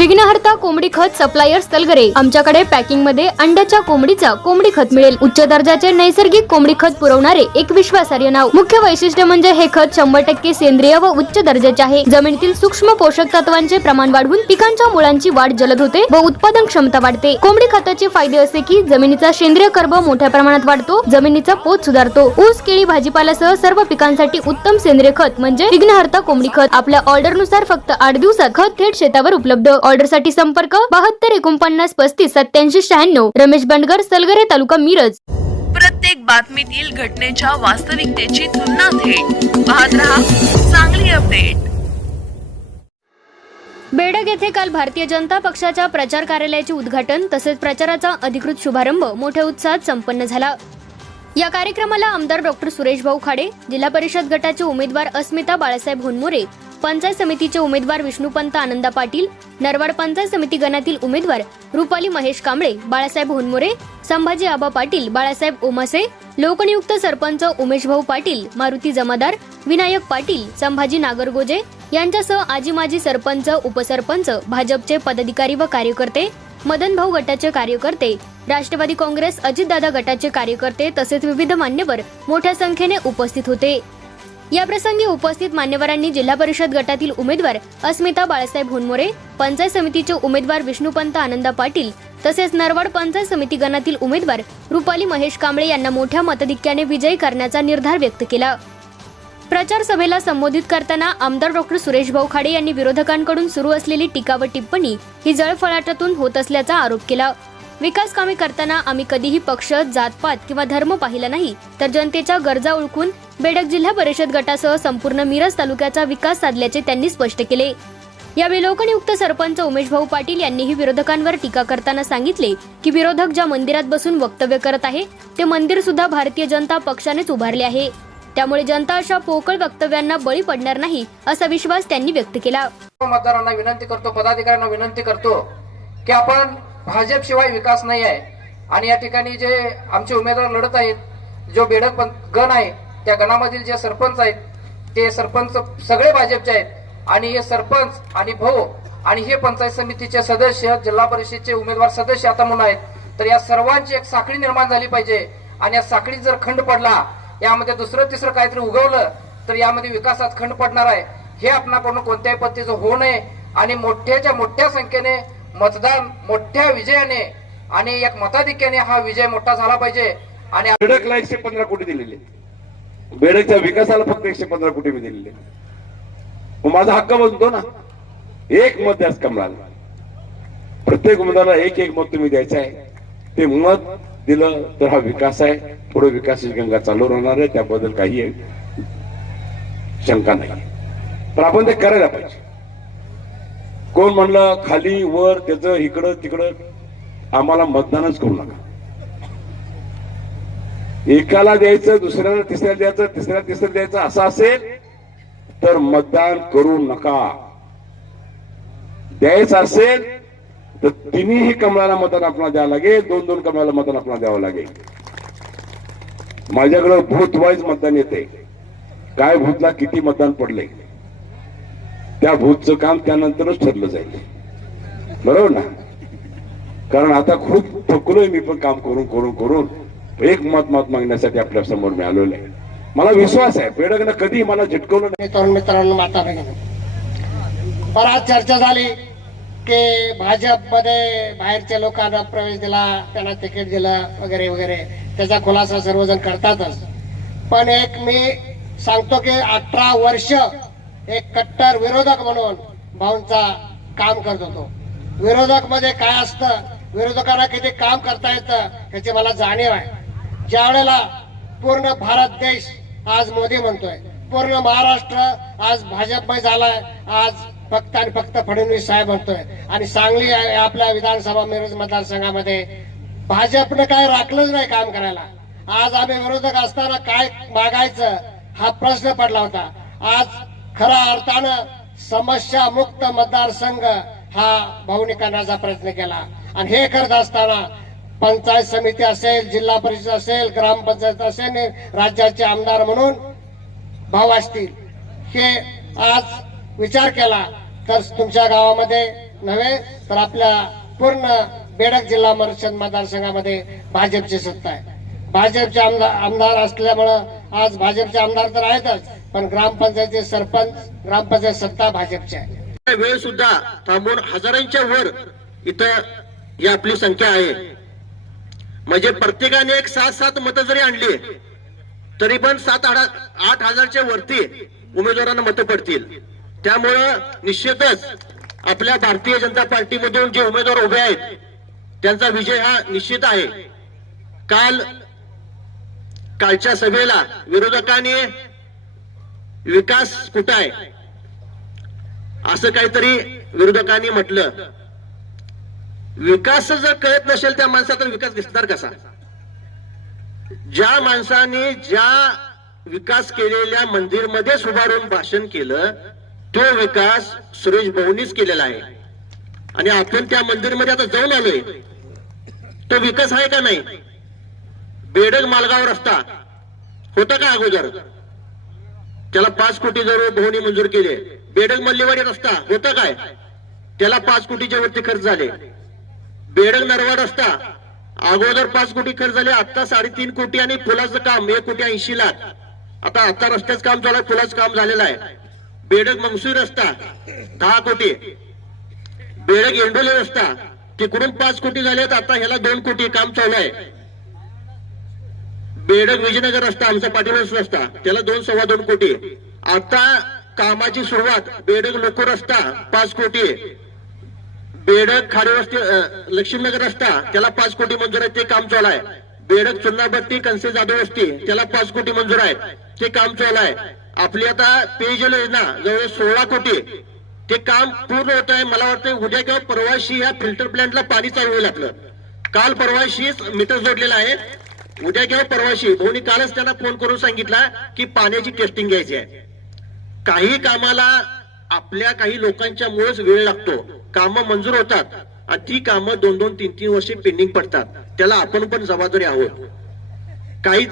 विघ्नहर्ता कोंबडी खत सप्लायर्स तलगरे। आमच्याकडे पॅकिंग मध्ये अंड्याच्या कोंबडीचा कोंबडी खत मिळेल। उच्च दर्जाचे नैसर्गिक कोंबडी खत पुरवणारे एक विश्वासार्ह नाव। मुख्य वैशिष्ट्य म्हणजे हे खत 100% सेंद्रिय व उच्च दर्जाचे आहे। जमिनीतील सूक्ष्म पोषक तत्वांचे प्रमाण वाढवून पिकांच्या मुळांची वाढ जलद होते व उत्पादन क्षमता वाढते। कोंबडी खताचे फायदे असे की जमिनीचा सेंद्रिय कर्ब मोठ्या प्रमाणात वाढतो, जमिनीचा पोत सुधारतो। ऊस, केळी, भाजीपाल्यासह सर्व पिकांसाठी उत्तम सेंद्रिय खत म्हणजे विघ्नहर्ता कोंबडी खत। आपल्या ऑर्डर नुसार फक्त 8 दिवसात खत थेट शेतावर उपलब्ध। ऑर्डर साठी संपर्क 72 49 35 87 96। रमेश बंडगर, सलगरे, तालुका मिरज। प्रत्येक बातमीतील घटनेच्या वास्तविकतेची तुलना थेट पाहत रहा चांगली अपडेट। बेडग येथे काल भारतीय जनता पक्षाच्या प्रचार कार्यालयाचे उद्घाटन तसेच प्रचाराचा अधिकृत शुभारंभ मोठ्या उत्साहात संपन्न झाला। या कार्यक्रमाला आमदार डॉक्टर सुरेश भाऊ खाडे, जिल्हा परिषद गटाचे उमेदवार अस्मिता बाळासाहेब होनमोरे, पंचायत समितीचे उमेदवार विष्णुपंत आनंदा पाटील, नरवाड पंचायत समिती गणातील उमेदवार रुपाली महेश कांबळे, बाळासाहेब होनमोरे, संभाजी आबा पाटील, बाळासाहेब ओमासे, लोकनियुक्त सरपंच उमेश भाऊ पाटील, मारुती जमादार, विनायक पाटील, संभाजी नागरगोजे यांच्यासह आजी माजी सरपंच, उपसरपंच, भाजपचे पदाधिकारी व कार्यकर्ते, मदन भाऊ गटाचे कार्यकर्ते, राष्ट्रवादी काँग्रेस अजितदादा गटाचे कार्यकर्ते तसेच विविध मान्यवर मोठ्या संख्येने उपस्थित होते। या प्रसंगी उपस्थित मान्यवरांनी जिल्हा परिषद गटातील उमेदवार अस्मिता बाळासाहेब होनमोरे, पंचायत समितीचे उमेदवार विष्णुपंत आनंदा पाटील तसेच नरवाड पंचायत समिती गणातील उमेदवार रुपाली महेश कांबळे यांना मोठ्या मताधिक्याने विजयी करण्याचा निर्धार व्यक्त केला। प्रचार सभेला संबोधित करताना आमदार डॉक्टर सुरेश भाऊ खाडे यांनी विरोधकांकडून सुरू असलेली टीका व टिप्पणी ही जळफळाटातून होत असल्याचा आरोप केला। विकास कामे करताना आम्ही कधीही पक्ष, जातपात किंवा धर्म पाहिला नाही, तर जनतेच्या गरजा ओळखून बेडग जिल्हा परिषद गटासह संपूर्ण मिरज तालुक्याचा विकास साधल्याचे त्यांनी स्पष्ट केले। यावेळी लोकनियुक्त सरपंच उमेश भाऊ पाटील यांनीही विरोधकांवर टीका करताना सांगितले की विरोधक ज्या मंदिरात बसून वक्तव्य करत आहे ते मंदिर सुद्धा भारतीय जनता पक्षानेच उभारले आहे, त्यामुळे जनता अशा पोकळ वक्तव्यांना बळी पडणार नाही असा विश्वास त्यांनी व्यक्त केला। मतदारांना विनंती करतो, पदाधिकाऱ्यांना विनंती करतो की आपण भाजप शिवाय विकास नाही आहे आणि या ठिकाणी जे आमचे उमेदवार लढत आहेत, जो बेडक गण आहे त्या गणामधील जे सरपंच आहेत ते सरपंच सगळे भाजपचे आहेत आणि हे सरपंच आणि भाऊ आणि हे पंचायत समितीचे सदस्य, जिल्हा परिषदेचे उमेदवार सदस्य आता म्हणून आहेत, तर या सर्वांची एक साखळी निर्माण झाली पाहिजे आणि या साखळीत जर खंड पडला, यामध्ये दुसरं तिसरं काहीतरी उगवलं तर यामध्ये विकासात खंड पडणार आहे। हे आपणाकडून कोणत्याही पद्धतीचं होऊ नये आणि मोठ्याच्या मोठ्या संख्येने मतदान मोठ्या विजयाने आणि एक मताधिक्याने हा विजय मोठा झाला पाहिजे। आणि बेडकला 115 कोटी दिलेले, बेडकच्या विकासाला फक्त 115 कोटी मी दिलेले। माझा हक्क बनतो ना, एक मत द्यास कमळाला, प्रत्येक उमेदवाराला एक एक मत तुम्ही द्यायचं आहे। ते मत दिलं तर हा विकास आहे, पुढे विकासाची गंगा चालू राहणार आहे, त्याबद्दल काही शंका नाही, पण आपण ते करायला पाहिजे। कोण म्हणलं खाली वर त्याचं इकडं तिकडं, आम्हाला मतदानच करू नका। एकाला द्यायचं, दुसऱ्याला तिसऱ्याला द्यायचं, तिसऱ्याला तिसऱ्याला द्यायचं असं असेल तर मतदान करू नका। द्यायचं असेल तर तिन्ही कमळाला मतदान आपल्याला द्यावं लागेल, 2-2 कमळाला मतदान आपल्याला द्यावं लागेल। माझ्याकडे भूत वाईज मतदान येते, काय भूतला किती मतदान पडले त्या भूतचं काम त्यानंतरच ठरलं जाईल, बरोबर ना? कारण आता खूप थकलोय मी पण काम करून करून करून, एक मत मागण्यासाठी आपल्या समोर मी आलेलो आहे। मला विश्वास आहे बेडगनं कधी मला झटकवलं नाही। तरुण मित्रांनो, माता भगिनी, बराच चर्चा झाली की भाजपमध्ये बाहेरच्या लोकांना प्रवेश दिला, त्यांना तिकीट दिलं वगैरे वगैरे, त्याचा खुलासा सर्वजण करतातच। पण एक मी सांगतो की 18 वर्ष एक कट्टर विरोधक म्हणून भाऊंचा काम करत होतो। विरोधक मध्ये काय असतं, विरोधकांना किती काम करता येतं याची मला जाणीव आहे। ज्या वेळेला पूर्ण भारत देश आज मोदी म्हणतोय, पूर्ण महाराष्ट्र आज भाजपमय झालाय, आज फक्त आणि फक्त फडणवीस साहेब म्हणतोय आणि सांगली आपल्या विधानसभा मिरज मतदारसंघामध्ये भाजपनं काय राखलंच नाही काम करायला। आज आम्ही विरोधक असताना काय मागायचं हा प्रश्न पडला होता। आज खऱ्या अर्थानं समस्या मुक्त मतदारसंघ हा भाऊनी करण्याचा प्रयत्न केला आणि हे करत असताना पंचायत समिती असेल, जिल्हा परिषद असेल, ग्रामपंचायत असेल, राज्याचे आमदार म्हणून भाऊ असतील, हे आज विचार केला तर तुमच्या गावामध्ये नव्हे तर आपल्या पूर्ण बेडक जिल्हा परिषद मतदारसंघामध्ये भाजपची सत्ता आहे. भाजपचे आमदार असल्यामुळं आज भाजपचे आमदार तर आहेतच, पण ग्रामपंचायतचे सरपंच, ग्रामपंचायत सत्ता भाजपची आहे. वेळ सुद्धा थांबून हजारांच्या वर इथं ही आपली संख्या आहे. म्हणजे प्रत्येकाने एक 7-7 मतं जरी आणली तरी पण 7-8 हजारच्या वरती उमेदवारांना मतं पडतील. त्यामुळं निश्चितच आपल्या भारतीय जनता पार्टीमधून जे उमेदवार उभे आहेत त्यांचा विजय हा निश्चित आहे. कालच्या सभेला विरोधकांनी विकास कुठं आहे असं काहीतरी विरोधकांनी म्हटलं. विकास जर कळत नसेल त्या माणसाचा विकास दिसणार कसा? ज्या माणसाने ज्या विकास केलेल्या मंदिरमध्ये उभारून भाषण केलं तो विकास सुरेश भाऊंनीच केलेला आहे. आणि आपण त्या मंदिरमध्ये आता जाऊन आलोय, तो विकास आहे का नाही? बेडग मालगाव रस्ता होता का अगोदर? त्याला 5 कोटी जवळ भाऊनी मंजूर केले. बेडग मल्लेवाडी रस्ता होता काय? त्याला 5 कोटीच्या वरती खर्च झाले. बेडग नरवा रस्ता अगोदर 5 कोटी खर्च झाले, आता 3.5 कोटी आणि पुलाचं काम 1,80 लाख. आता रस्त्याचं काम चालू आहे, पुलाचं काम झालेलं आहे. बेडग मंगसूर रस्ता 10 कोटी. बेडग एंडोली रस्ता तिकडून 5 कोटी झालेत, आता ह्याला 2 कोटी काम चालू आहे. बेडग विजयनगर रस्ता आमचा पाटील रस्ता त्याला 2-2.25 कोटी. आता कामाची सुरुवात बेडग लोको रस्ता 5 कोटी. बेडग खाडेवस्ती लक्ष्मीनगर रस्ता त्याला 5 कोटी मंजूर आहे, ते काम चालू आहे. बेडग चुन्नाबत्ती कनसे जाधव वस्ती त्याला 5 कोटी मंजूर आहे, ते काम चालू आहे. आपली आता पेयजल योजना जवळ 16 कोटी ते काम पूर्ण होत आहे. मला वाटतं उद्या किंवा परवाशी या फिल्टर प्लांटला पाणी चालू होईल. आपलं काल परवाशीच मीटर जोडलेलं आहे. उद्या किंवा परवाशी भाऊनी कालच त्यांना फोन करून सांगितला की पाण्याची टेस्टिंग घ्यायची आहे. काही कामाला आपल्या काही लोकांच्या मुळेच वेळ लागतो. कामं मंजूर होतात आणि ती कामं 2-2, 3-3 वर्षे पेंडिंग पडतात. त्याला आपण पण जबाबदारी आहोत. काहीतरी